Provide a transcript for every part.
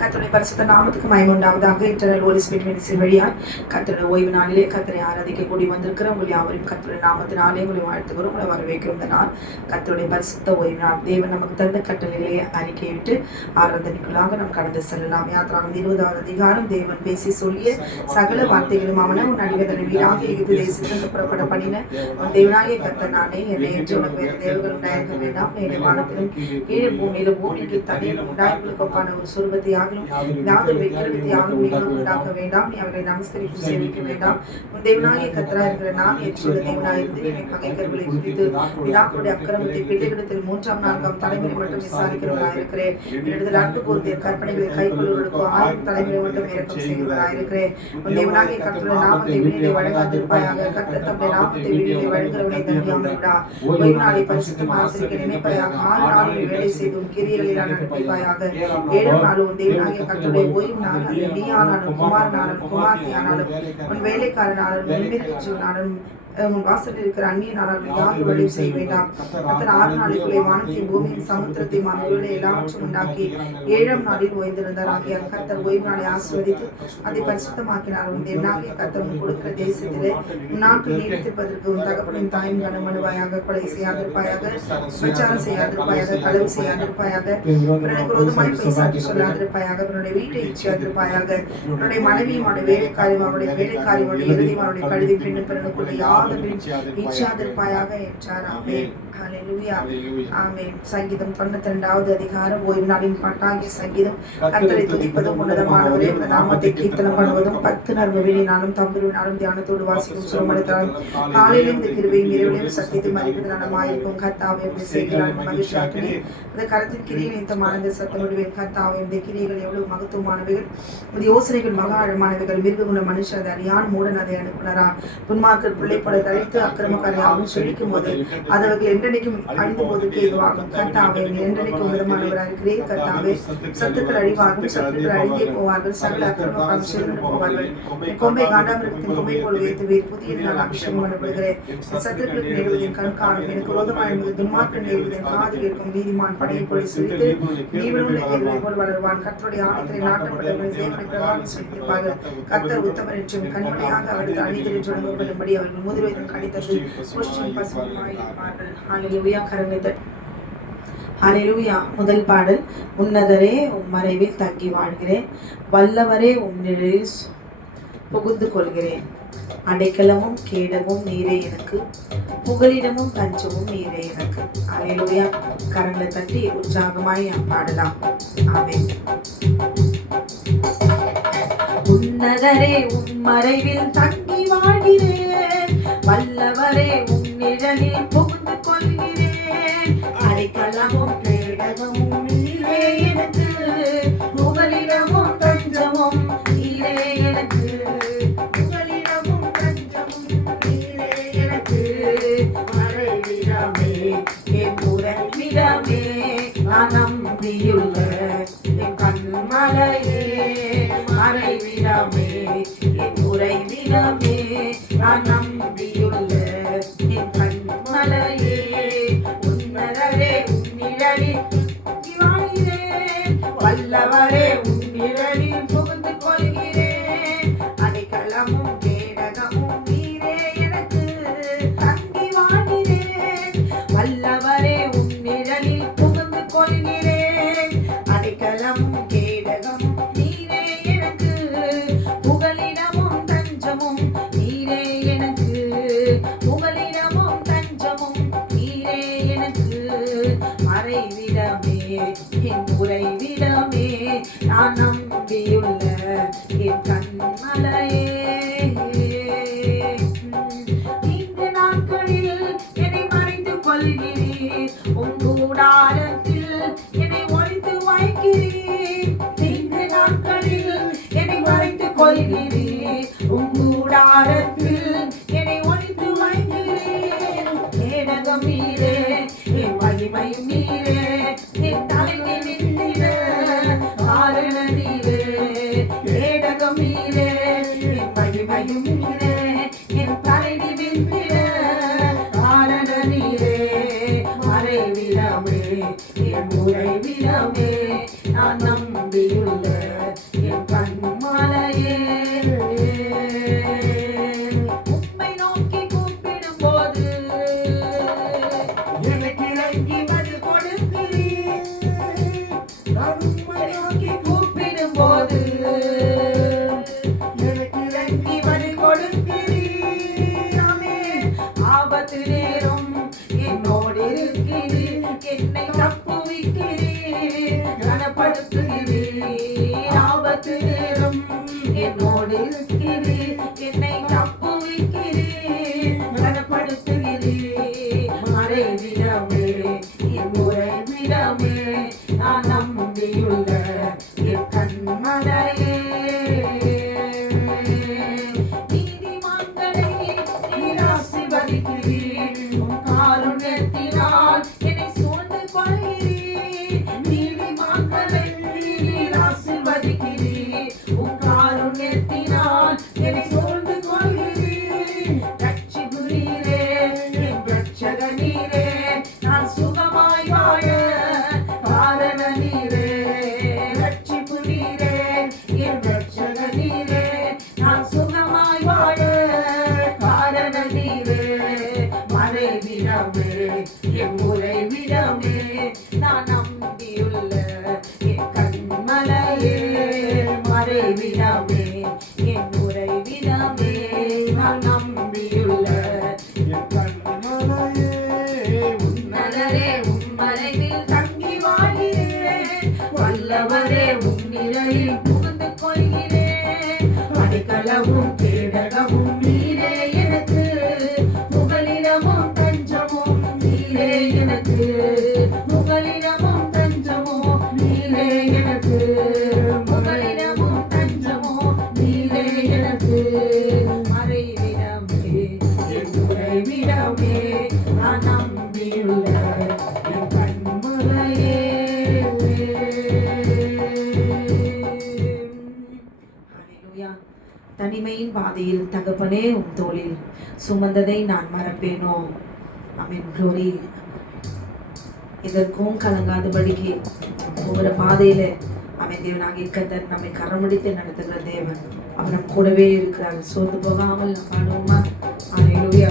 கர்த்தருடைய பரிசுத்த நாமத்துக்கு மகிமை உண்டாவதாக. இன்டர்னல் ஹோலி ஸ்பிரிட் மினிஸ்ட்ரி வழியாய் கர்த்தருடைய ஓய்வு நாளிலே கர்த்தரை ஆராதிக்க கூடி வந்திருக்கிற உங்கள் யாவரையும் கர்த்தருடைய நாமத்தினாலே உங்களை வாழ்த்துகிறோம், உங்களை வரவேற்கிறோம். இந்த நாள் கர்த்தருடைய பரிசுத்த ஓய்வு நாள். தேவன் நமக்கு தந்த கட்டளையிலே அறிக்கையிட்டு ஆராதனைக்குள்ளாக நாம் கடந்து செல்லலாம். யாத்திராகம் 20வது அதிகாரம். தேவன் பேசி சொல்லிய சகல வார்த்தைகளும் அவன உன் அடிவதனை வீடாக எகிப்து தேசத்திலிருந்து புறப்பட பண்ணின உன் தேவனாகிய கர்த்தர் நானே. என்னை என்று உனக்கு வேறு தேவர்கள் உண்டாயிருக்க வேண்டாம். மேலே வானத்திலும் கீழே பூமியிலும் பூமிக்கு தண்ணீரும் உண்டாய்களுக்கு ஒப்பான ஒரு சுரூபத்தை யாரும் விக்கிரகத்தை யாரும் நீங்களும் உண்டாக்க வேண்டாம். நீ அவர்களை நமஸ்கரிப்பு சேவிக்க வேண்டாம். உன் தேவனாகிய கர்த்தராய் இருக்கிற நான் ஏற்றுள்ள தேவனாயிருந்து என்னை பகைக்கர்களை குறித்து பிதாக்களுடைய அக்கிரமத்தை பிள்ளைகளிடத்தில் 3ஆம் 4ஆம் தலைமுறை மட்டும் விசாரிக்கிறவராயிருக்கிறேன். என்னிடத்தில் அன்பு கூர்ந்திய கற்பனைகளை கைக்கொள்வதற்கு 1000 தலைமுறை மட்டும் இறக்கம் செய்கிறவராயிருக்கிறேன். உன் தேவனாகிய கர்த்தருடைய நாமத்தை வீணிலே வழங்காதிருப்பாயாக. கர்த்தர் தம்முடைய நாமத்தை வீணிலே வழங்குகிறவனை தண்டியாமல் விடா. ஓய்வு நாளை பரிசுத்தமாக ஆசரிக்க நினைப்பாயாக. 6 நாளில் வேலை செய்து உன் கிரியைகளில் நடப்பிப்பாயாக. 7ஆம் நாள் உன் தேவனாகிய கர்த்தருடைய ஓய்வு நாள். அது நீயானாலும் குமாரனாலும் குமார்த்தியானாலும் உன் வேலைக்காரனாலும் உன் வாசலில் இருக்கிற அந்நியனாலும் யாரும் வழி செய்ய வேண்டாம். கர்த்தர் 6 நாளுக்குள்ளே வானத்தையும் பூமியின் சமுத்திரத்தையும் அவர்களை எல்லாவற்றும் உண்டாக்கி 7ஆம் நாளில் ஓய்ந்திருந்தார். ஆகியால் கர்த்தர் ஓய்வு நாளை ஆசீர்வதித்து அதை பரிசுத்தமாக்கினார். உன் தேவனாகிய கர்த்தர் உன் கொடுக்கிற தேசத்திலே உன் நாட்டில் நீடித்திருப்பதற்கு உன் தகப்பனின் தாயின் கனம் அணுவாயாக. கொலை செய்யாதிருப்பாயாக, விபச்சாரம் செய்யாதிருப்பாயாக, களவு செய்யாதிருப்பாயாக, பிறனுக்கு விரோதமாய் பேசாட்டி சொல்லாதிருப்பாயாக, அவருடைய வீட்டை இச்சியாதிருப்பாயாக. அவருடைய மனைவியும் அவருடைய வேலைக்காரியும் அவருடைய வேலைக்காரியும் அவருடைய இறுதியும் அவருடைய கழுதி பின்னும் பிறனுக்குள்ள இச்சாதிருப்பாயாக என்றார். ஆமென். ஹல்லேலூயா. ஆமென். சங்கீதம் 92வது அதிகாரம். ஓய்வு நாளின் பாட்டாகிய சங்கீதம். கர்த்தரை துதிப்பதும் உன்னதமானவரே உமது நாமத்தை கீர்த்தனம் பண்ணுவதும் 10 நர்மவெளியினாலும் தம்புருவினாலும் தியானத்தோடு வாசிக்கும் சுரமளித்தாலும் காலையிலும் இந்த கிருபையும் இரவிலும் சத்தியத்தையும் அறிவதனாலமாயிருக்கும். கர்த்தாவே உம்முடைய செய்திகளால் மகிழ்ச்சியாக்கினே. இந்த கரத்தின் கிரியை நிமித்தமானது சத்தமிடுவேன். கர்த்தாவே இந்த கிரியைகள் எவ்வளவு மகத்துவமானவைகள், இந்த யோசனைகள் மகா ஆழமானவைகள். மிருகமுள்ள மனுஷன் அதை அறியான், மூடன் அதை அனுப்புனரா. துன்மார்க்கர் பிள்ளைப்பட தழைத்து அக்கிரமக்காரை அவன் செழிக்கும் போது அது அவர்கள் என்றென்னைக்கும் அழிந்து போதுக்கு இதுவாகும். கர்த்தாவே என்றென்னைக்கும் விதமானவராயிருக்கிறேன். கர்த்தாவே சத்துக்கள் அழிவார்கள், சத்துக்கள் அழிந்தே போவார்கள், சகல அக்கிரமக்காரர் சிறுவன் போவார்கள். கொம்பை காண்டாமிருகத்தின் கொம்பை போல் வைத்துவேன். புதிய நாள் அபிஷேகம் பண்ணப்படுகிறேன். சத்துக்களுக்கு நேருவதின் கண் காணும். எனக்கு விரோதமாக என்பது துன்மார்க்கன் நேருவதின் காது கேட்கும். நீதிமான் படையை போல் சிரித்து நீவனுள்ள தேவனை போல் வளர்வான். கர்த்தருடைய ஆலயத்திலே நாட்டப்பட்டவர்கள் தேவனை பிரகாரம் செலுத்திப்பார்கள். கர்த்தர் உத்தமர் என்றும் கண்மணியாக அவரது அநீதியில் தொடங்கப்படும்படி அவர்கள் முதிர்வயதில் கடித்தது புஷ்டியும் பசுமையுமாய் இருப்பார்கள். ஹல்லேலூயா. கரங்களை தட்டி ஹல்லேலூயா. முதல் பாடல். உன்னதரே உம் மறைவில் தங்கி வாழ்கிறேன், வல்லவரே உம் நிழலில் புகுந்து கொள்கிறேன். அடைக்கலமும் கேடமும் நீரே எனக்கு, புகலிடமும் தஞ்சமும் நீரே எனக்கு. ஹல்லேலூயா. கரங்களை தட்டி உற்சாகமாய் பாடலாம். ஆமென். உன்னதரே உம் மறைவில் தங்கி வாழ்கிறேன், வல்லவரே உம் நிழலில் புகுந்து கொள்கிறேன். அடைக்கலமும் கேடகமும் நீரே எனக்கு, புகலிடமும் தஞ்சமும் நீரே எனக்கு, புகலிடமும் தஞ்சமும் நீரே எனக்கு. மறைவிடமே என் உறைவிடமே, நான் நம்பியுள்ள என் கண்மலையே. மறைவிடமே என் உறைவிடமே, நான் நம்பியுள்ள என் கண்மலையே. உன்னதரே உன் நிழலில் வாழ்கிறேன், வல்லவரே உன் நிழலில் புகுந்து கொள்கிறேன். அடைக்கலமும் கேடகமும் நீரே எனக்கு, தங்கி வாழ்கிறேன், வல்லவரே உன் நிழலில் புகுந்து கொள்கிறேன். அடைக்கலமும் கேடகமும் ஆபத்து நேரம் என்னோடு இருக்கிறீர், என்னை தப்புவிக்கிறீர், பலப்படுத்துகிறீர். மறைவிடமே என் உறைவிடமே, நான் நம்பியுள்ள என் கண்மலையே. நீதிமான்களை நீர் ஆசீர்வதிக்கிறீர், உம் காருண்யத்தினால் என்னை சூழ்ந்து கொள்கிறீர். நீதிமான்களை நீர் ஆசீர்வதிக்கிறீர், உம் காருண்யத்தினால் என்னை சூழ்ந்து கொள்கிறீர். ரட்சிக்கிறீரே என் ரட்சக நீரே, நான் சுகமாய் வாழ காரண நீரே. ரட்சிப்பு நீரே என் ரட்சக நீரே, நான் சுகமாய் வாழ காரண நீரே. மறைவிடமே என் உறைவிடமே, நான் நம்பியுள்ள என் கண்மலையே. மறைவிடமே என் உறைவிடமே, நான் நம்பியுள்ள என் கண்மலையே. உன்னதரே உம் மறைவில் தங்கி வாழ்கிறேன், வல்லவரே உம் நிலையில் புகுந்து கொள்கிறேன். அடைக்கலமும் கேடகமும் நீரே எனக்கு, புகலிடமும் தஞ்சமும் நீரே எனக்கு. புகலிடமும் தஞ்சமும் நீரே எனக்கு, புகலிடமும் தஞ்சமும் நீரே எனக்கு. மறைவிடமே என் உறைவிடமே, நான் நம்பியுள்ள என் கண்மலையே. ஹல்லேலூயா. தனிமையின் பாதையில் தகப்பனே உம் தோளில் சுமந்ததை நான் மறப்பேனோ? ஆமென். க்ளோரி. இதற்கும் கலங்காதபடிக்கு ஒவ்வொரு பாதையில அவன் தேவனாகிய கர்த்தர் நம்மை கரமுடித்து நடத்துகிற தேவன். அவர் நம் கூடவே இருக்கிறார். சோர்ந்து போகாமல் நாம் பாடுவோமா? ஹல்லேலூயா.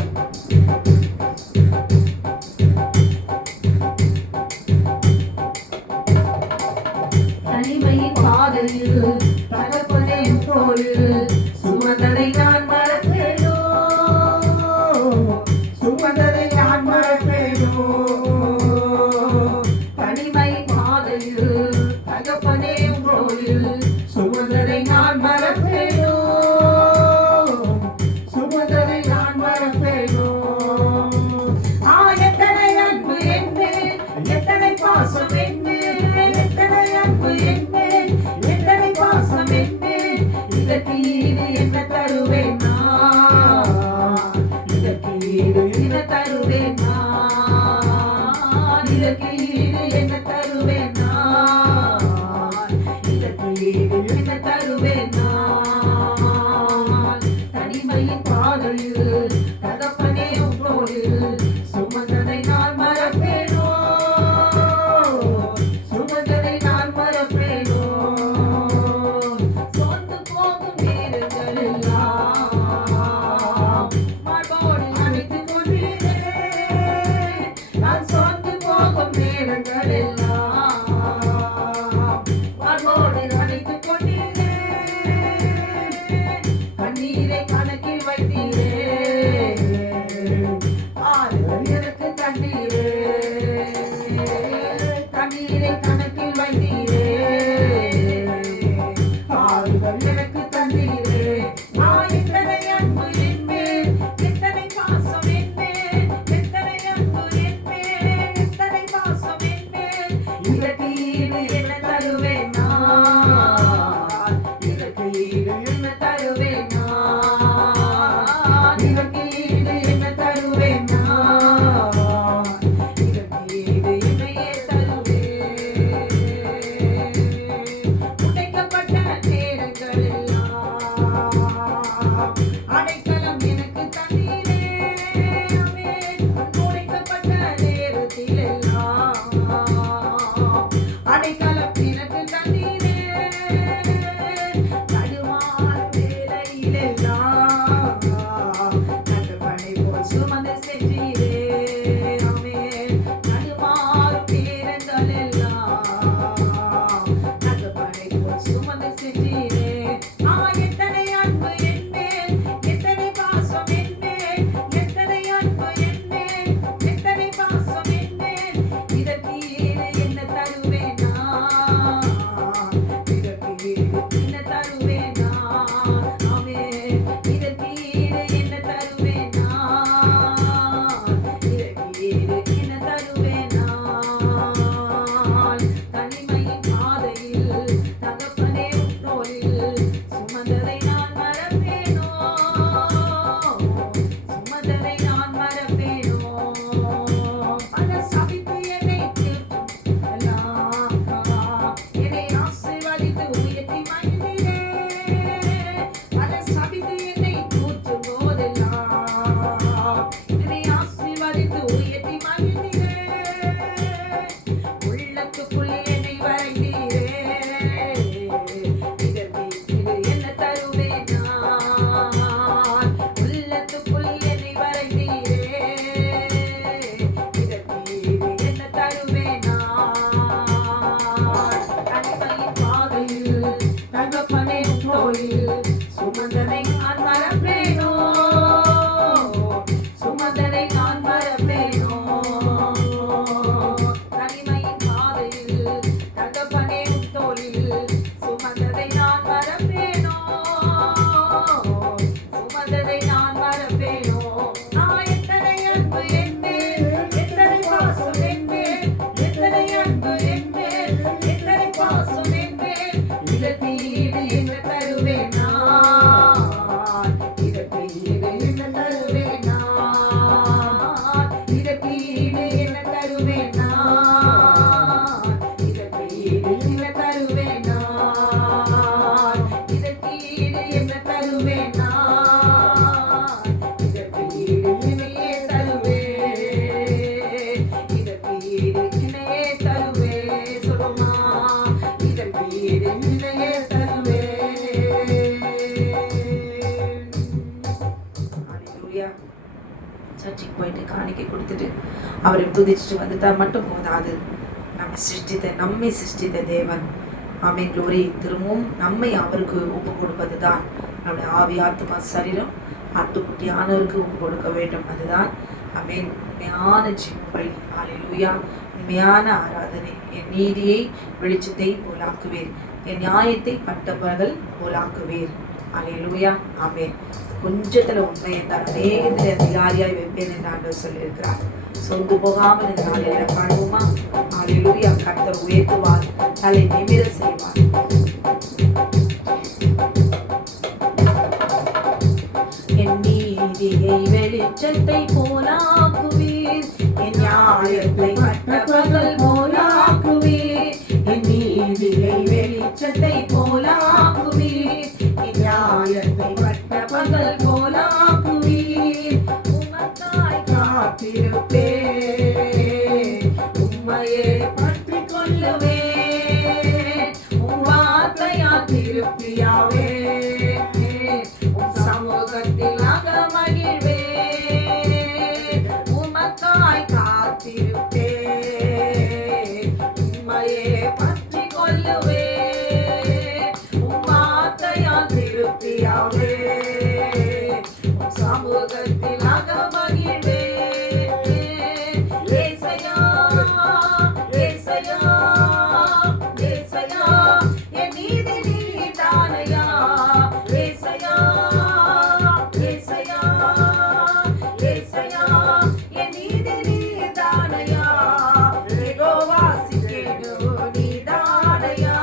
தனிமையின் பாதையில் தகப்பனே உம் தோளில் சுமந்ததை நான் மறப்பேனோ? சுமந்ததை நான் மறப்பேனோ? தனிமையின் பாதையில் தகப்பனே உம் தோளில் சுமந்ததை நான் மறப்பேனோ? சுமந்ததை நான் மறப்பேனோ? எத்தனை அன்பு என்பேன், எத்தனை பாசம் என்பேன், எத்தனை அன்பு என்பேன், எத்தனை பாசம் என்பேன். இதற்கு ஈடு என்ன தருவேன் நான்? இதற்கு ஈடு என்ன தருவேன் நான்? இதற்கு ஈடு என்ன தருவேன் நான்? இதற்கு ஈடு என்ன தருவேன் நான்? தனிமையின் பாதையில் தகப்பனே உம் தோளில் சுமந்ததை நான் மறப்பேனோ? சுமந்ததை நான் மறப்பேனோ? சோர்ந்து போகும் நேரங்களெல்லாம் மார்போடு அணைத்துக் கொண்டீரே. நான் சோர்ந்து போகும் நேரங்களெல்லாம் மார்போடு அணைத்துக் கொண்டீரே. கொடுத்துட்டு அவரை துதிச்சுட்டு வந்துட்டா மட்டும் போதாது. நம்மை சிருஷ்டித்த தேவன் ஆமென் க்ளோரி. திரும்பவும் நம்மை அவருக்கு ஒப்பு கொடுப்பதுதான் நம்முடைய ஆவி ஆத்துமா சரீரம் ஆட்டுக்குட்டியானவருக்கு ஒப்பு கொடுக்க வேண்டும். அதுதான் ஆமென் உண்மையான ஜீவவழி. ஹல்லேலூயா. உண்மையான ஆராதனை. என் நீதியை வெளிச்சத்தை போலாக்குவேர், என் நியாயத்தை பட்டப்பகல் போலாக்குவேர். ஹல்லேலூயா. ஆமென். கொஞ்சத்துல உண்மை என்றால் அநேகத்தில் அதிகாரியாய் வைப்பேன் என்று ஆண்டவர் சொல்லியிருக்கிறார். சொந்து போகாமல் இந்த நாளில பாடுவோமா? ஹல்லேலூயா. கர்த்தர் உயர்த்துவார், தலை நிமிர செய்வார். என் நீதியை வெளிச்சத்தை போலாக்குவீர், என் நியாயத்தை பட்டப்பகல் போலாக்குவீர். என் நீதியை வெளிச்சத்தை போலாக்குவீர், என் நியாயத்தை பட்டப்பகல் போலாக்குவீர். உமக்காய் காத்திருப்பேன், உம்மையே பற்றி கொள்ளுவேன். உம் வார்த்தையால் திருப்தியாவே சமூகத்தில் அகமகிழ்வேன். உமக்காய் காத்திருப்பேன், உம்மையே பற்றி கொள்ளுவேன். உம் வார்த்தையால் திருப்தியாவே சமூகத்தில் அகமகிழ்வேன். ஏசையா ஏசையா ஏசையா, என் நீதி நீதானையா. ஏசையா ஏசையா ஏசையா, என் நீதி நீதானையா. யெகோவா சிக்கேனு நீதானையா,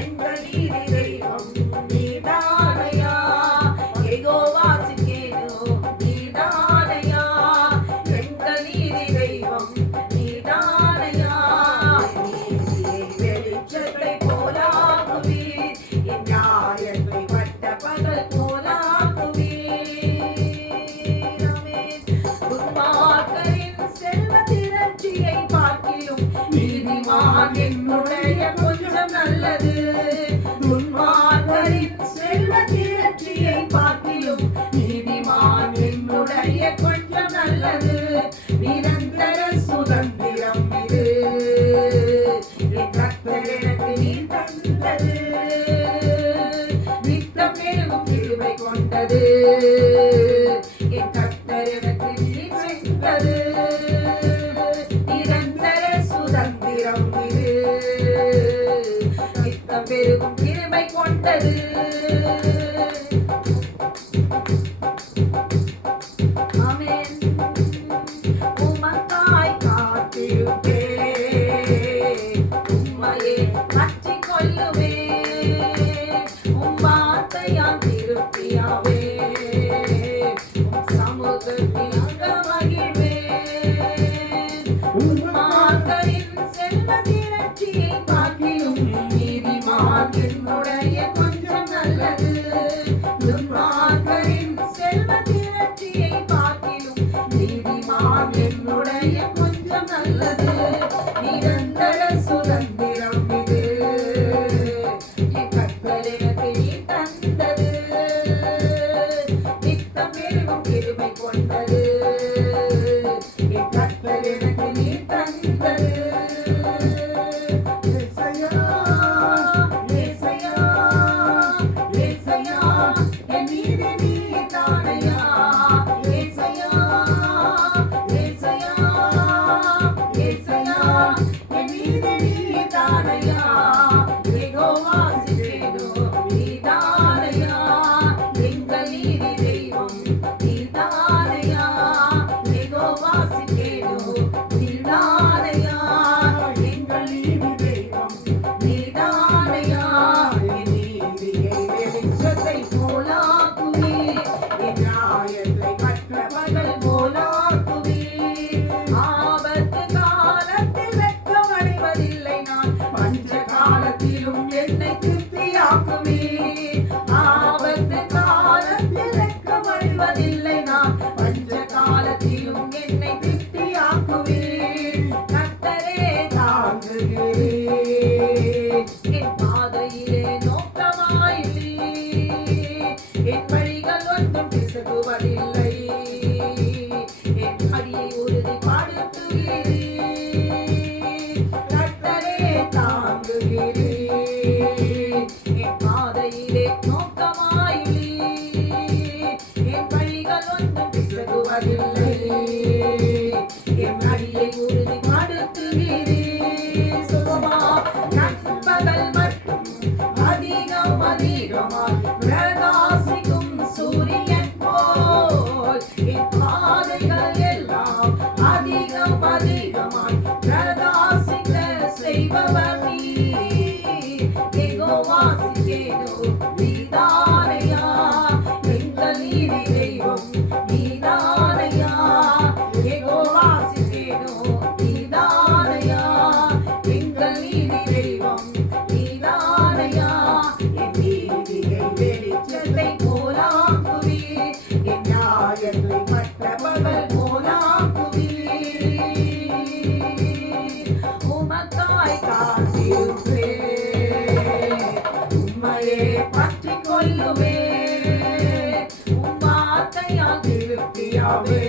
எங்கள் நீதி தெய்வம் நீதானையா. யெகோவா சிக்கேனு நீதானையா, எங்கள் நீதி தெய்வம் நீதானையா. நீதியை வெளிச்சத்தை போலாக்குவீர், என் நியாயத்தை பட்டப்பகல் போலாக்குவீர். ஆமென். துன்மார்க்கரின் செல்வ திரட்சியை பார்க்கிலும் நீதிமான் என்னுடைய கொஞ்சம் நல்லது. துன்மார்க்கரின் செல்வ திரட்சியை பார்க்கிலும் நீதிமான் என்னுடைய கொஞ்சம் நல்லது. நிரந்தர சுதந்திரம் இது, என் கர்த்தர் எனக்கு நீ தந்தது. நித்தம் பெருகும் கிருபை கொண்டது, என் கர்த்தர் எனக்கு நீ செய்தது. நிரந்தர சுதந்திரம் இது, நித்தம் பெருகும் கிருபை கொண்டது. ஆமென். உமக்காய் காத்திருப்பேன், உம்மையே பற்றிக் கொள்ளுவேன். உம் வார்த்தையால் திருப்தியாவே உம் சமூகத்தில் அகமகிழ்வேன். உன்மார்க்கரின் செல்வ திரட்சியை பார்க்கிலும் நீதிமான் என்னுடைய கொஞ்சம் நல்லது. அதிகமாய் பிரகாசிக்கும் சூரியன் போல் என் பாதைகள் எல்லாம் அதிகம் அதிகமாய் பிரகாசிக்க செய்பவர் யெகோவாசிக்கேனோ நீதானையா எங்கள் நீதி தெய்வம் நீதானையா யெகோவாசிக்கேனோ நீதானையா எங்கள் நீதி தெய்வம் நீதானையா என் நீதியை வெளிச்சத்தை போலாக்குவீர் என் நியாயத்தை மற்ற பகல் போலாக்குவீர் உமக்காய் காத்திருப்பேன் பற்றிக் கொள்ளுவே உம் வார்த்தையால் திருப்தியாவே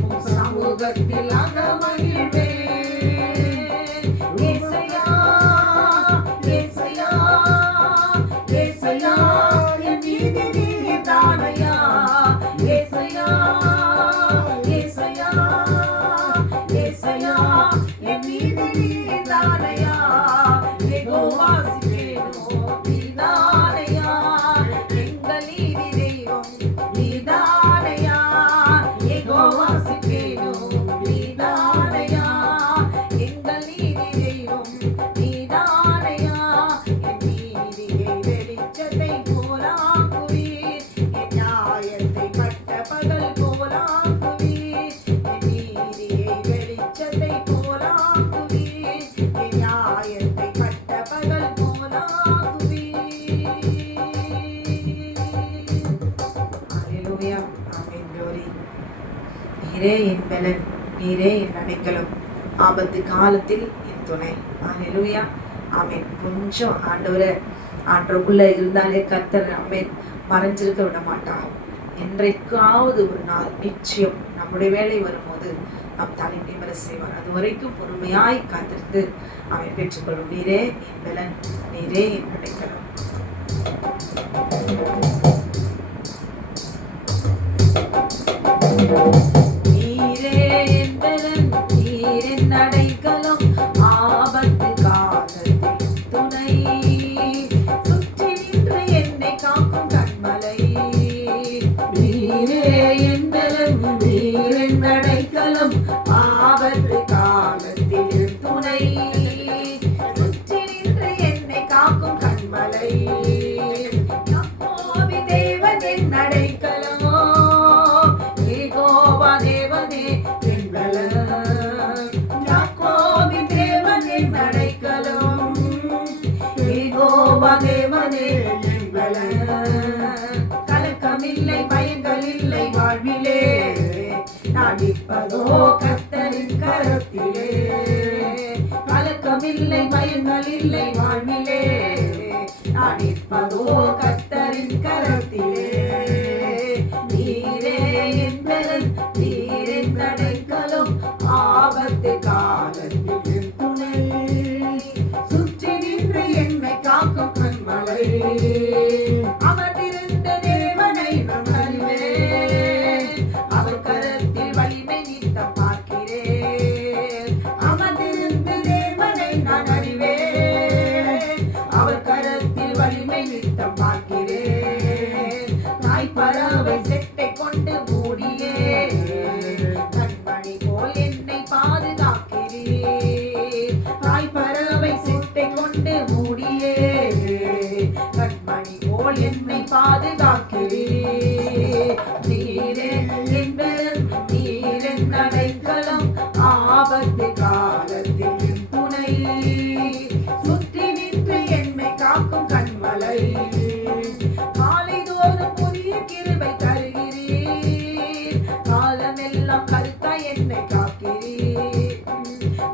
உம் சமூகத்தில் அகமகிழ்வே ஏசையா ஏசையா ஏசையா என் நீதி நீதானையா ஏசையா ஏசையா ஏசையா என் நீதி நீதானையா யெகோவாசிக்கேனோ நீதானையா எங்கள் நீதி தெய்வம் நீதானையா யெகோவாசிக்கேனோ நீதானையா எங்கள் நீதி தெய்வம் நீதானையா என் நீதியை வெளிச்சத்தை போலாக்குவீர் என் நியாயத்தை பட்ட பகல் போலாக்குவீர் என் நீதியை வெளிச்சத்தை போலாக்குவீர் என் நியாயத்தை பட்ட பகல் போலாக்குவீர். ஹல்லேலூயா. ஆமென். glory. நீரே என் பலன், நீரே என் அடைக்கலம், ஆபத்து காலத்தில் என் துணை. ஹல்லேலூயா. ஆமென். கொஞ்சம் ஆண்டவருக்குள்ள இருந்தாலே கர்த்தர் ஆமென் மறைஞ்சிருக்க விட மாட்டார். என்றைக்காவது ஒரு நாள் நிச்சயம் நம்முடைய வேலை வரும்போது நம் தலை நிமிர செய்வார். அது வரைக்கும் பொறுமையாய் காத்திருந்து அவன் பெற்றுக்கொள்ளும். நீரே என் பலன், நீரே என் அடைக்கலம். நீரே என் பலன், நீர் என் அடைக்கலம், ஆபத்து காலத்தில் துணை, சுற்றி நின்று என்னை காக்கும் கண்மலை. நீரே என் பலன், நீர் என் அடைக்கலம், ஆபத்து காலத்தில் துணை, சுற்றி நின்று என்னை காக்கும் கண்மலை. யெகோவா தேவன் என் அடைக்கலம், யெகோவா தேவனே என் பலன். யெகோவா தேவன் என் அடைக்கலம், யெகோவா தேவனே என் பலன். கலக்கமில்லை பயங்கள் இல்லை வாழ்விலே, நான் நிற்பதோ கர்த்தரின் கரத்திலே. கலக்கமில்லை பயங்கள் இல்லை வாழ்விலே, நான் நிற்பதோ கர்த்தரின் கரத்திலே. நீரே என் பலன், நீர் என் அடைக்கலம், ஆபத்து காலத்தில் என் துணை, சுற்றி நின்று என்னை காக்கும் கண்மலை. அமர்ந்திருந்த தேவனை நான் அறிவேன், அவர் கரத்தில் வலிமை நித்தம் பார்க்கிறேன். அமர்ந்திருந்த தேவனை நான் அறிவேன், அவர் கரத்தில் வலிமை நித்தம் பார்க்கிறேன். தாய்ப்பறவை செட்டை கொண்டு மூடியே, கண்மணி போல் என்னை பாதுகாக்கிறீர். தாய்ப்பறவை செட்டை கொண்டு மூடியே, கண்மணி போல் என்னை பாதுகாக்கிறீர். நீரே என் பலன், நீர் என் அடைக்கலம், ஆபத்து காலத்தில் என் துணை, சுற்றி நின்று என்னை காக்கும் கண்மலை. காலைதோறும் புதிய கிருபை தருகிறீர், காலமெல்லாம் கருத்தாய் என்னை காக்கிறீர்.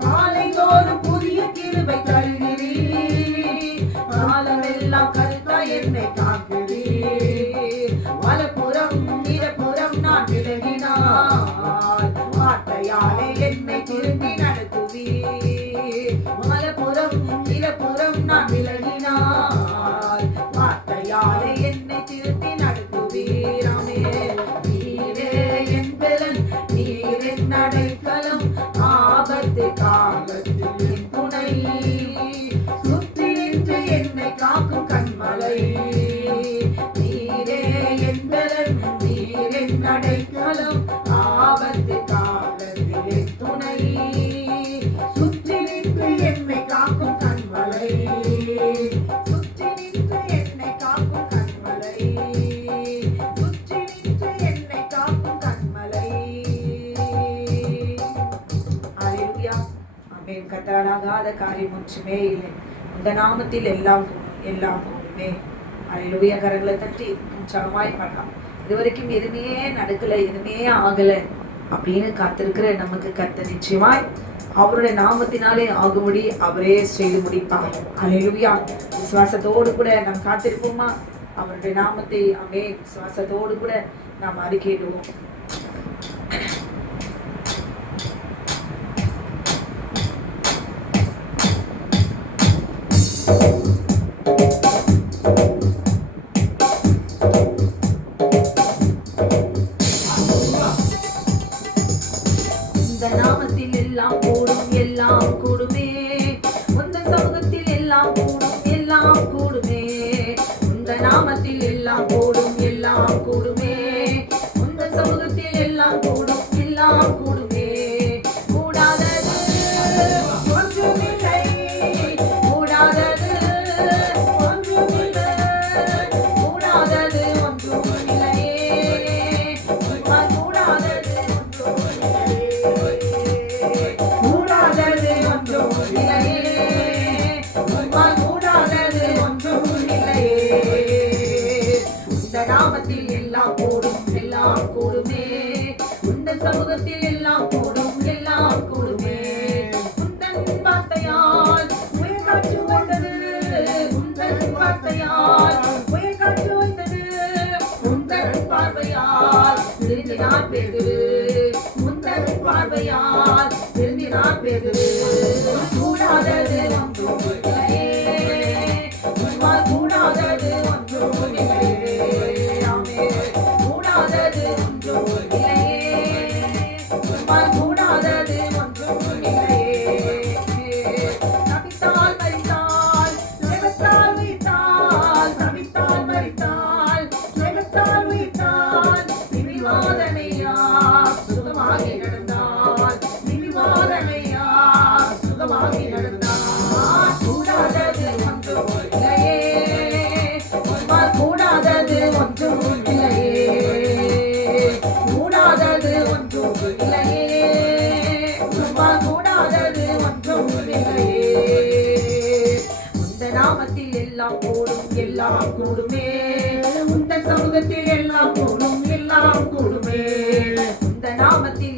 காலைதோறும் புதிய கிருபை தருகிறீர், காலமெல்லாம் கருத்தாய் என்னை காக்கிறீர். வலப்புறம் இடப்புறம் நான் விலகினால், வார்த்தையாலே என்னை திரும்பி நடத்துவீர். வலப்புறம் இடப்புறம் நான் விலகினால், வார்த்தையாலே என்னை திரும்பி நடத்துவீர். ஆமென். நீரே என் பலன், நீர் என் அடைக்கலம், ஆபத்து காலத்தில் என் துணை, சுற்றி நின்று என்னை காரியம் ஒன்றுமே இல்லை. இந்த நாமத்தில் எல்லாம் எல்லாம் கூடுமே. அல்லேலூயா. கரங்களை தட்டி உற்சாகமாய் பண்ணலாம். இதுவரைக்கும் எதுவுமே நடக்கல, எதுவுமே ஆகல அப்படின்னு காத்திருக்கிற நமக்கு கர்த்தர் நிச்சயமாய் அவருடைய நாமத்தினாலே ஆகும்படி அவரே செய்து முடிப்பார். அல்லேலூயா. விசுவாசத்தோடு கூட நாம் காத்திருப்போமா? அவருடைய நாமத்தை விசுவாசத்தோடு கூட நாம் அறிக்கையிடுவோம். எல்லாம் கூடுமே. உந்தன் சமூகத்தில் எல்லாம் கூடும், எல்லாம் கூடுமே. உந்த நாமத்தில்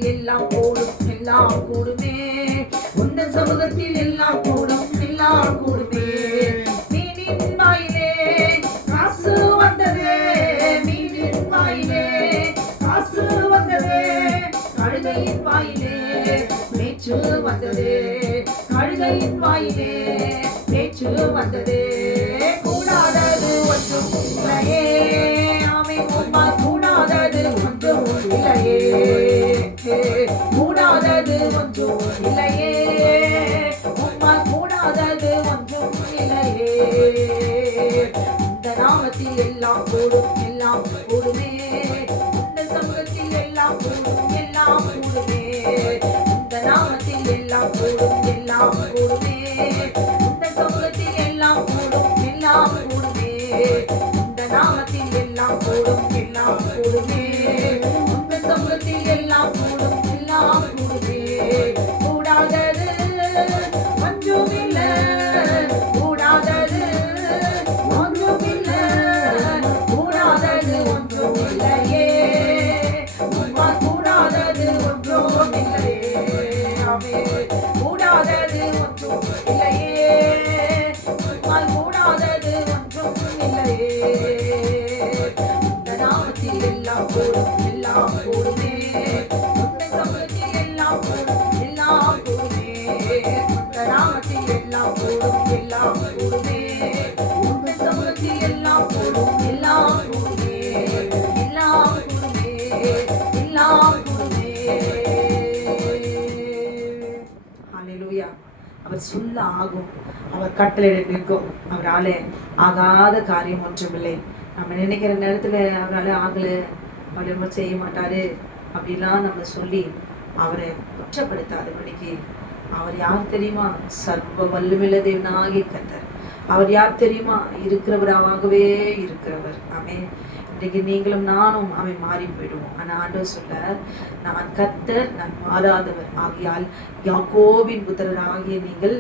எல்லாம் கூடும், எல்லாம் கூடுமே. உந்தன் சமூகத்தில் எல்லாம் கூடும், எல்லாம் கூடுமே. மீனின் வாயிலே காசு வந்ததே, மீனின் வாயிலே காசு வந்ததே. கழுதையின் வாயிலே பேச்சு வந்ததே, கழுதையின் வாயிலே பேச்சு வந்ததே. கூடாதது ஒன்றும் இல்லையே, ஆமென். உம்மால் கூடாதது ஒன்றும் இல்லையே, கூடாதது ஒன்றும் இல்லையே. உம்மால் கூடாதது ஒன்றும் இல்லையே. இந்த நாமத்தில் எல்லாம் கூடும், எல்லாம் கூடுமே. இந்த சமூகத்தில் எல்லாம் கூடும், எல்லாம் கூடுமே. இந்த நாமத்தில் எல்லாம் கூடும், எல்லாம் கூடுமே. இந்த சமூகத்தில் எல்லாம் கூடும், எல்லாம் கூடுமே. இந்த நாமத்தில் எல்லாம் கூடும், எல்லாம் கூடுமே. இந்த சமூகத்தில் எல்லாம் கூடும், எல்லாம் கூடுமே. கூடாதது ஒன்றுமில்லை, கூடாதது ஒன்றுமில்லை, கூடாதது ஒன்றும் இல்லையே. உம்மால் கூடாதது ஒன்றும் இல்லையே, ஆமென். கூடாதது ஒன்றும் இல்லையே, உம்மால் கூடாதது ஒன்றும் இல்லையே. இந்த நாமத்தில் எல்லாம் கூடும், எல்லாம் கூடுமே. இந்த சமூகத்தில் எல்லாம் கூடும், எல்லாம் கூடுமே. இந்த நாமத்தில் எல்லாம் கூடும், எல்லாம் கூடுமே. இந்த சமூகத்தில் எல்லாம் கூடும், எல்லாம் கூடுமே. எல்லாம் கூடுமே, எல்லாம் கூடுமே. ஹல்லேலூயா. அவர் சொல்ல ஆகும், அவர் கட்டளை நிற்கும். அவரால் ஆகாத காரியம் ஒன்றுமில்லை. நம்ம நினைக்கிற நேரத்தில் அவரால் ஆகலை, அவர் ரொம்ப செய்ய மாட்டார் அப்படிலாம் நம்ம சொல்லி அவரை குற்றப்படுத்தாதபடிக்கு, அவர் யார் தெரியுமா? சர்வ வல்லமையுள்ள தேவனாகிய கர்த்தர். அவர் யார் தெரியுமா? இருக்கிறவராகவே இருக்கிறவர். ஆமென். இன்றைக்கு நீங்களும் நானும் அவன் மாறி போயிடுவோம். ஆனா ஆண்டவர் சொல்ல, நான் கர்த்தர், நான் மாறாதவர் ஆகியால் யாக்கோபின் புத்திரராகிய நீங்கள்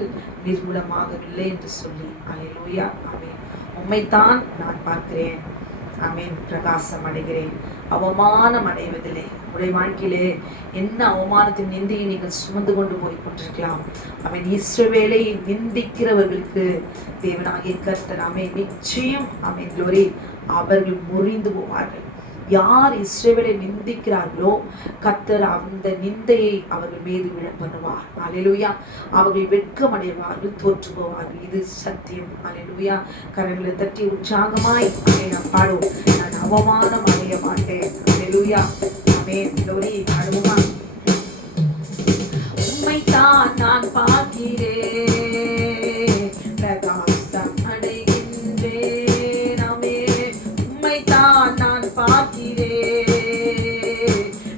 நிர்மூலமாகவில்லை என்று சொல்லி. அல்லேலூயா. ஆமென். உம்மைத்தான் நான் பார்க்கிறேன். ஆமென். பிரகாசம் அடைகிறேன், அவமானம் அடைவதில்லை. உடைய வாழ்க்கையிலே என்ன அவமானத்தின் நிந்தையை நீங்கள் சுமந்து கொண்டு போய் கொண்டிருக்கலாம். அவன் இஸ்ரவேலை நிந்திக்கிறவர்களுக்கு தேவனாகிய கர்த்தர் ஆமென் நிச்சயம் ஆமென் க்ளோரி அவர்கள் முறிந்து போவார்கள். யார் இஸ்ரவேலை நிந்திக்கிறார்களோ கர்த்தர் அந்த நிந்தையை அவர்கள் மீது விழ பண்ணுவார். அல்லேலூயா. அவர்கள் வெட்கம் அடைவார்கள், தோற்று போவார்கள். இது சத்தியம். அல்லேலூயா. கரங்களை தட்டி உற்சாகமாய் நாம் பாடுவோம். நான் அவமானம் அடைய மாட்டேன். அல்லேலூயா. ஆமென். க்ளோரி. பாடுவோமா? உம்மைத்தான் நான் பார்க்கிறேன், பிரகாசம் அடைகின்றேன். ஆமென். உம்மைத்தான் நான் பார்க்கிறேன்,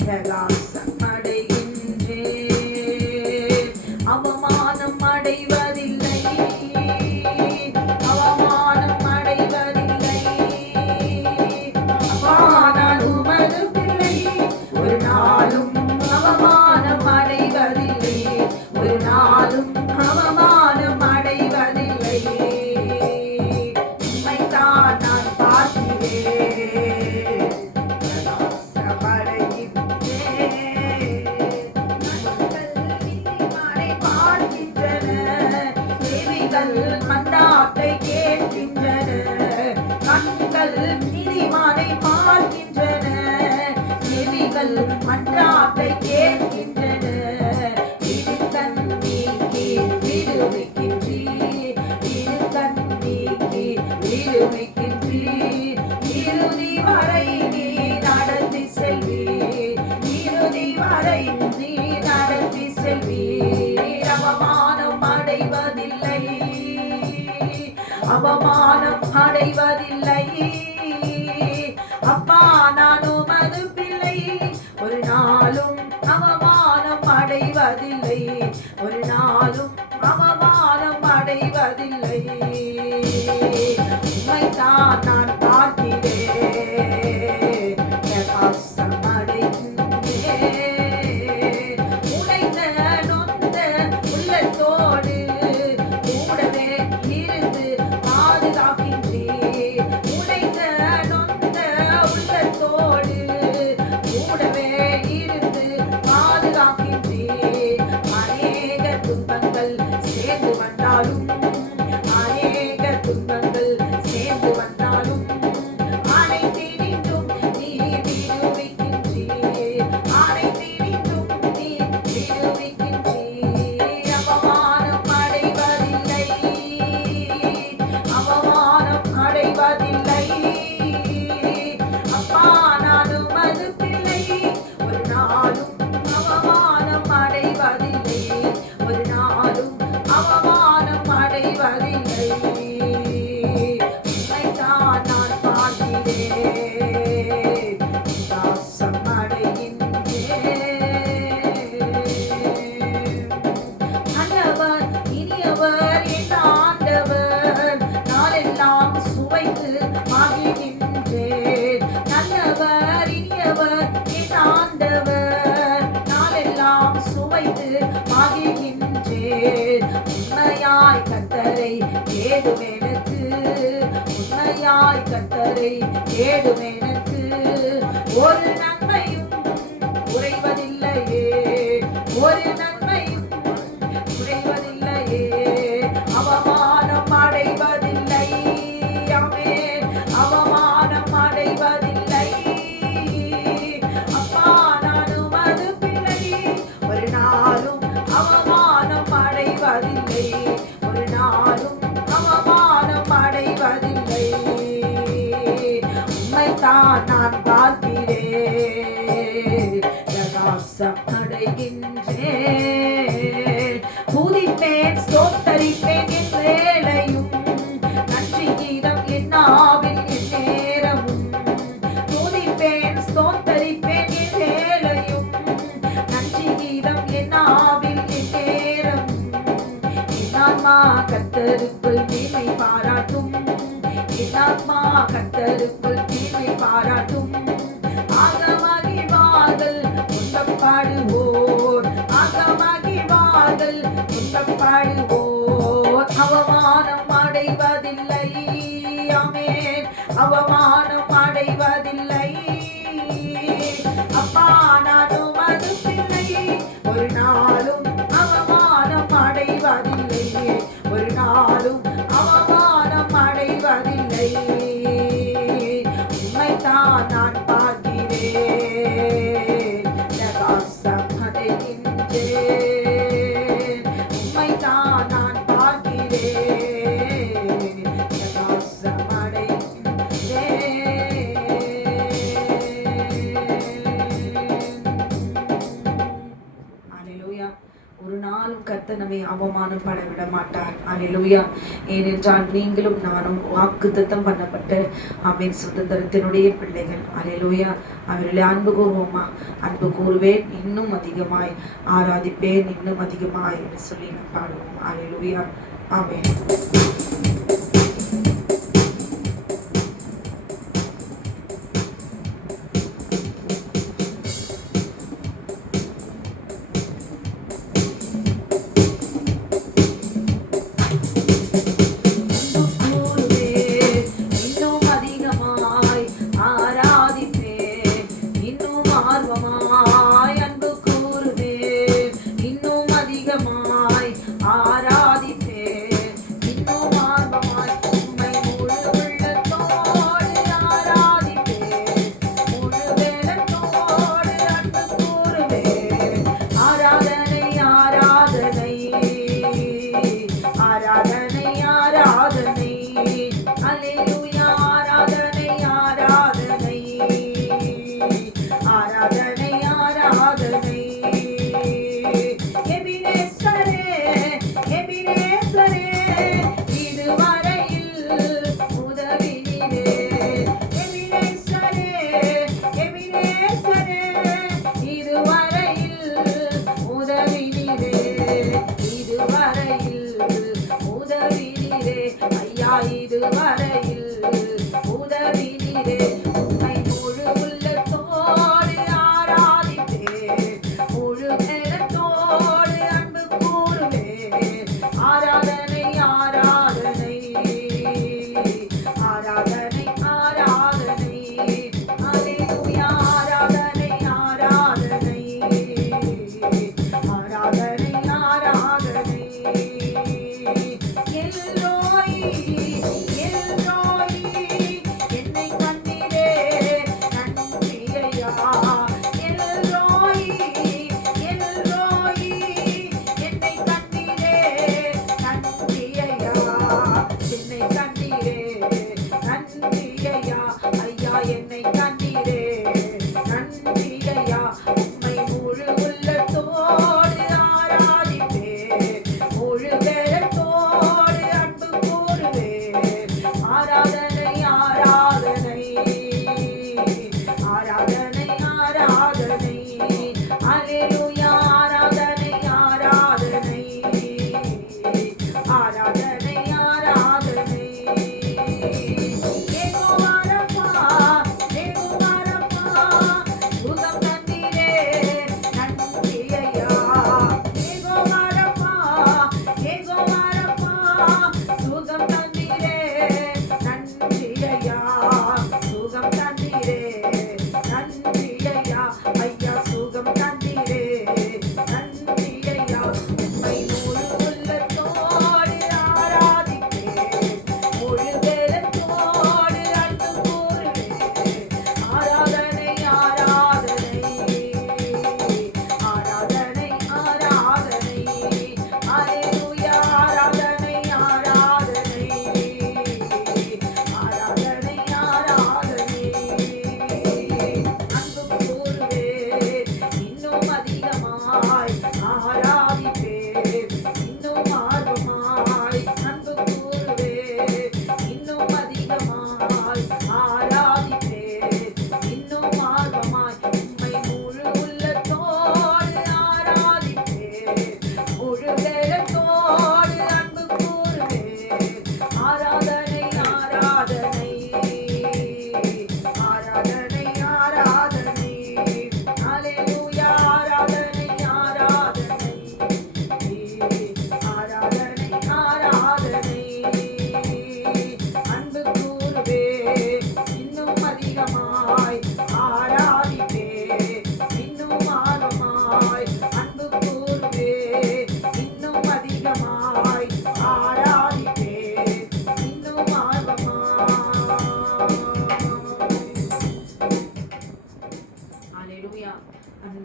பிரகாசம் அடைகின்றேன். அவமானம் அடைவதில்லை, அவமானம் அடைவதில்லை. அப்பா நான் உமது பிள்ளை, ஒரு நாளும் அவமானம் அடைவதில்லை, ஒரு நாளும் அவமானம் அடைவதில்லை. உம்மைத்தான் நான் பார்க்கிறேன், பிரகாசம் அடைகின்றேன். கண்கள் நீதிமானை பார்க்கின்றன, செவிகள் மன்றாட்டை கேட்கின்றன. கண்கள் நீதிமானை பார்க்கின்றன, செவிகள் மன்றாட்டை கேட்கின்றன. இருகண் நீக்கி விடுவிக்கின்றீர், இருகண் நீக்கி விடுவிக்கின்றீர். இறுதி வரை நீ நடத்தி செல்வீர், இறுதி வரை நீ நடத்தி செல்வீர். அவமானம் அடைவதில்லை, அவமானம் அடைவதில்லை. அப்பா நான் உமது பிள்ளை, ஒரு நாளும் அவமானம் அடைவதில்லை, ஒரு நாளும் அவமானம் அடைவதில்லை. உம்மைத்தான் நான் பார்க்கிறேன், பிரகாசம் அடைகின்றேன். உடைந்த நொந்த உள்ளத்தோடு கூடவே இருந்து பாதுகாக்கின்றேன். உடைந்த நொந்த உள்ளத்தோடு கூடவே இருந்து பாதுகாக்கின்றேன். அநேக துன்பங்கள் சேர்ந்து வந்தாலும், அநேக துன்பங்கள் சேர்ந்து வந்தாலும் அனைத்தினின்றும் நீ விடுவிக்கின்றீர், அனைத்தினின்றும் நீ விடுவிக்கின்றீர். அவமானம் அடைவதில்லை, அவமானம் அடைவதில்லை. அப்பா நான் உமது பிள்ளை, ஒரு நாளும் அவமானம் அடைவதில்லை, ஒரு நாளும் அவமானம் அடைவதில்லை. உம்மைத்தான் நான் பார்க்கிறேன், பிரகாசம் அடைகின்றேன். நல்லவர் இனியவர் என் ஆண்டவர், நாளெல்லாம் சுவைத்து மகிழ்கின்றேன். நல்லவர் இனியவர் என் ஆண்டவர், நாளெல்லாம் சுவைத்து மகிழ்கின்றேன். உண்மையாய் கர்த்தரை தேடும் எனக்கு, உண்மையாய் கர்த்தரை தேடும் எனக்கு ஒரு நன்மையும் குறைவதில்லையே, ஒரு நன்மையும் குறைவதில்லையே. அவமானம் அடைவதில்லை, ஆமென். அவமானம் அடைவதில்லை. அப்பா நான் உமது பிள்ளை, ஒரு நாளும் அவமானம் அடைவதில்லை, ஒரு நாளும் அவமானம் அடைவதில்லை. உம்மைத்தான் நான் பார்க்கிறேன், பிரகாசம் அடைகின்றேன். துதிப்பேன் ஸ்தோத்தரிப்பேன் என் வேளையும், நன்றி கீதம் என் நாவில் என் நேரமும். துதிப்பேன் ஸ்தோத்தரிப்பேன் என் வேளையும், நன்றி கீதம் என் நாவில் என் நேரமும். என் ஆன்மா கர்த்தருக்குள் மேன்மை பாராட்டும். என் ஆத்மா கர்த்தருக்குள் தீமை பாராட்டும். ஆகமகிழ்வார்கள் துன்பப்படுவோர், ஆகமகிழ்வார்கள் துன்பப்படுவோர் அவமானம் அடைவதில்லை. ஆமென். அவமானம் அடைவதில்லை. அப்பா நான் உமது பிள்ளை, ஒரு நாளும் அவமானம் அடைவதில்லை, ஒரு நாளும் அவமானம் அடைவதில்லை. உம்மைத்தான் நான் பார்க்கிறேன், பிரகாசம் அடைகின்றேன். உம்மைத்தான் நான் பார்க்கிறேன், பிரகாசம் அல்லேலூயா. ஒரு நாளும் கர்த்தர் நம்மை அவமானப்பட விட மாட்டார். அல்லேலூயா. ஏனென்றால் நீங்களும் நானும் வாக்குத்தத்தம் பண்ணப்பட்ட ஆமென் சுதந்திரத்தினுடைய பிள்ளைகள். அல்லேலூயா. அவர்களை அன்பு கூறுவோமா? அன்பு கூறுவேன், இன்னும் அதிகமாய் ஆராதிப்பேன், இன்னும் அதிகமாய் என்று சொல்லி நாம் பாடுவோம். அல்லேலூயா. ஆமென். ஆராதிப்பேன், இன்னும்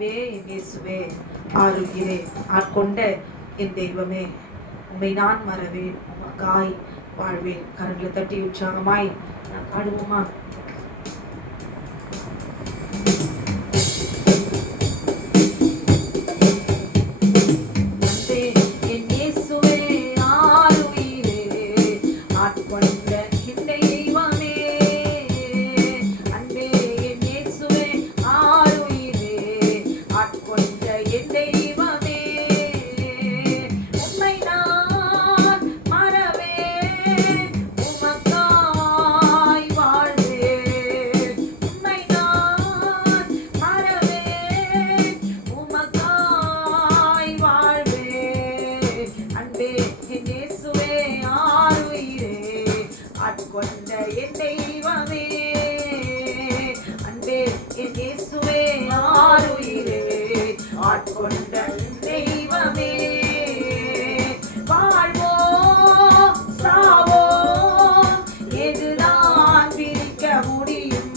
அன்பே என் இயேசுவே, ஆருயிரே, ஆட்கொண்ட என் தெய்வமே, உம்மை நான் மறவேன், உமக்காய் வாழ்வேன். கரங்களை தட்டி உற்சாகமாய் நான் பாடுவோமா? ஆட்கொண்ட தெய்வமே, வாழ்வோ சாவோ எதுதான் பிரிக்க முடியும்?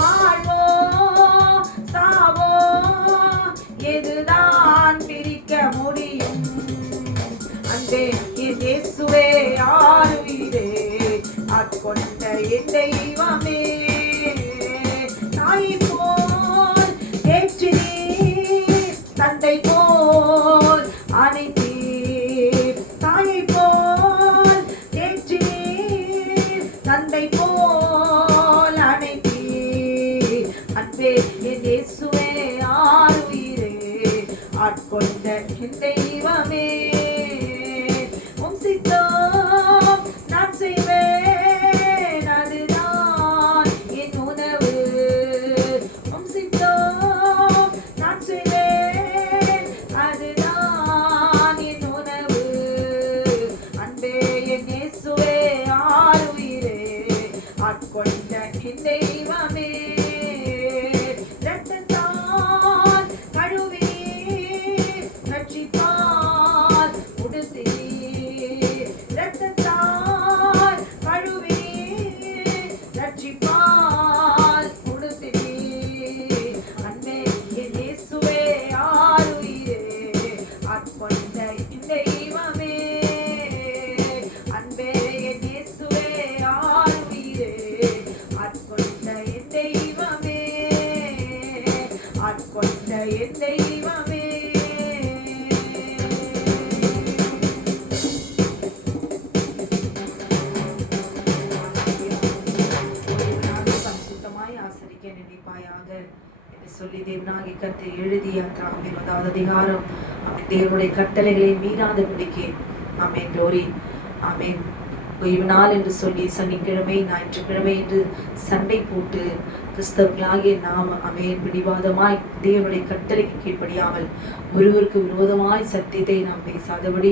வாழ்வோ சாவோ எதுதான் பிரிக்க முடியும்? அன்பே என் இயேசுவே, ஆருயிரே, ஆட்கொண்ட என் தெய்வமே, தாய் போல் ஏற்றினீ, தந்தை போல் அணைத்தீர், தாயை போல் ஏற்றினீர், தந்தை போல் அணைத்தீர். அன்பே என் இயேசுவே, ஆருயிரே, ஆட்கொண்ட என் தெய்வமே, உம் சித்தம் நான் செய்வேன், அதுதான் என் உணவு. உம் சித்தம் நான் செய்வேன், அதுதான் என் உணவு. அன்பே என் இயேசுவே, ஆருயிரே, ஆட்கொண்ட என் தெய்வமே, இரத்தத்தால் கழுவி ரட்சிப்பால் உடுத்தி, இரத்தத்தால் கழுவி ரட்சிப்பால் உடுத்தி. அன்பே என் இயேசுவே, ஆருயிரே, ஆட்கொண்ட என் தெய்வமே, அன்பே என் இயேசுவே, ஆருயிரே, ஆட்கொண்ட என் தெய்வமே, ஆட்கொண்ட என் தெய்வமே. பரிசுத்தமாய் ஆசரிக்க நினைப்பாயாக என்று சொல்லி தேவனாகிய கர்த்தர் எழுதிய 19வது அதிகாரம் தேவனுடைய கட்டளைகளை மீறாதபடிக்கு. ஆமென். க்ளோரி. ஆமென். ஓய்வு நாள் என்று சொல்லி சனிக்கிழமை ஞாயிற்றுக்கிழமை என்று சண்டை போட்டு கிறிஸ்தவர்களாகிய நாம் ஆமென் பிடிவாதமாய் தேவனுடைய கட்டளைக்கு கீழ்ப்படியாமல் ஒருவருக்கு விரோதமாய் சத்தியத்தை நாம் பேசாதபடி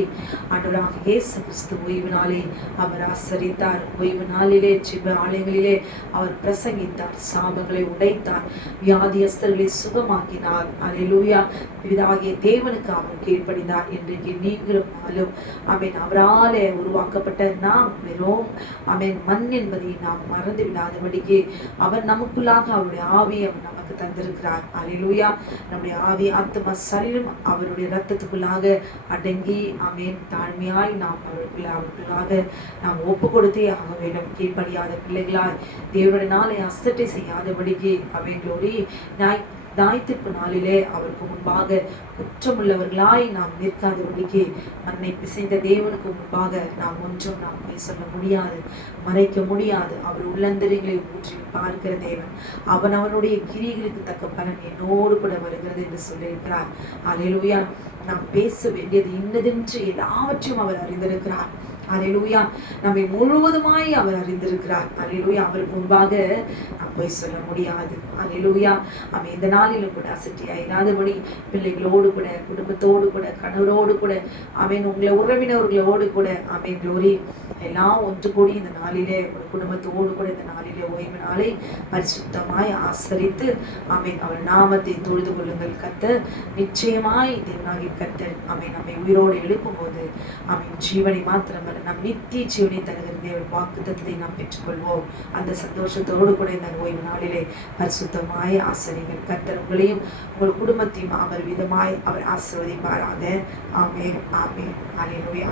ஆண்டவராக இயேசு கிறிஸ்து ஓய்வு நாளே அவர் ஆசரித்தார். ஓய்வு நாளிலே ஜெப ஆலயங்களிலே அவர் பிரசங்கித்தார், சாபங்களை உடைத்தார், வியாதியஸ்தர்களை சுகமாக்கினார். அல்லேலூயா. பிதாகிய தேவனுக்கு அவர் கீழ்ப்படினார். இன்றைக்கு நீங்களும் நாளும் ஆமென் அவராலே உருவாக்கப்பட்ட நாம் வெறும் ஆமென் மண் என்பதை நாம் மறந்து விடாதபடிக்கு அவர் நமக்குள்ளாக அவருடைய ஆவியை நமக்கு தந்திருக்கிறார். அல்லேலூயா. நம்முடைய ஆவி ஆத்தும சரீரம் அவருடைய இரத்தத்துக்குள்ளாக அடங்கி ஆமென் தாழ்மையாய் நாம் அவருக்குள்ளாக நாம் ஒப்பு கொடுத்தே ஆக வேண்டும். கீழ்ப்படியாத பிள்ளைகளாய் தேவனுடைய நாளை அசட்டை செய்யாதபடிக்கு ஆமென். க்ளோரி. ஞாயிற்றுப்பு நாளிலே அவருக்கு முன்பாக குற்றமுள்ளவர்களாய் நாம் நிற்காதபடிக்கு மண்ணை பிசைந்த தேவனுக்கு முன்பாக நாம் ஒன்றும் நாம் போய் சொல்ல முடியாது, மறைக்க முடியாது. அவர் உள்ளந்தரிகளை ஊற்றி பார்க்கிற தேவன். அவன் அவனுடைய கிரிகளுக்கு தக்க பலன் என்னோடு கூட வருகிறது என்று சொல்லியிருக்கிறார். அல்லேலூயா. நாம் பேச வேண்டியது இன்னதென்று எல்லாவற்றையும் அவர் அறிந்திருக்கிறார். அல்லேலூயா. நம்மை முழுவதுமாய் அவர் அறிந்திருக்கிறார். அல்லேலூயா. அவருக்கு முன்பாக நாம் போய் சொல்ல முடியாது. அல்லேலூயா. அவன் இந்த நாளிலும் கூட அசட்டியா இல்லாதபடி பிள்ளைகளோடு கூட குடும்பத்தோடு கூட கணவரோடு கூட அவன் உங்களை உறவினர்களோடு கூட அவன் க்ளோரி எல்லாம் ஒன்று கூடி இந்த நாளிலே ஒரு குடும்பத்தோடு கூட இந்த நாளிலே ஓய்வு நாளை பரிசுத்தமாய் ஆசரித்து அவன் அவர் நாமத்தை தொழுது கொள்ளுங்கள். கர்த்தர் நிச்சயமாய் தேவனாகிய கர்த்தர் அவன் நம்மை உயிரோடு எழுப்பும் போது அவன் ஜீவனை மாத்திரம் நாங்கள் நம் நித்திய ஜீவனை தருகிற தேவன் வாக்குத்தத்தத்தை நாம் பெற்றுக்கொள்வோம். அந்த சந்தோஷத்தோடு கூட இந்த ஓய்வு நாளிலே பரிசுத்தமாய் ஆசீர்வதிங்கள். கர்த்தர் உங்களையும் உங்கள் குடும்பத்தையும் அவர் விதமாய் அவர் ஆசீர்வதிப்பாராக. ஆமென், ஆமென், அல்லேலூயா.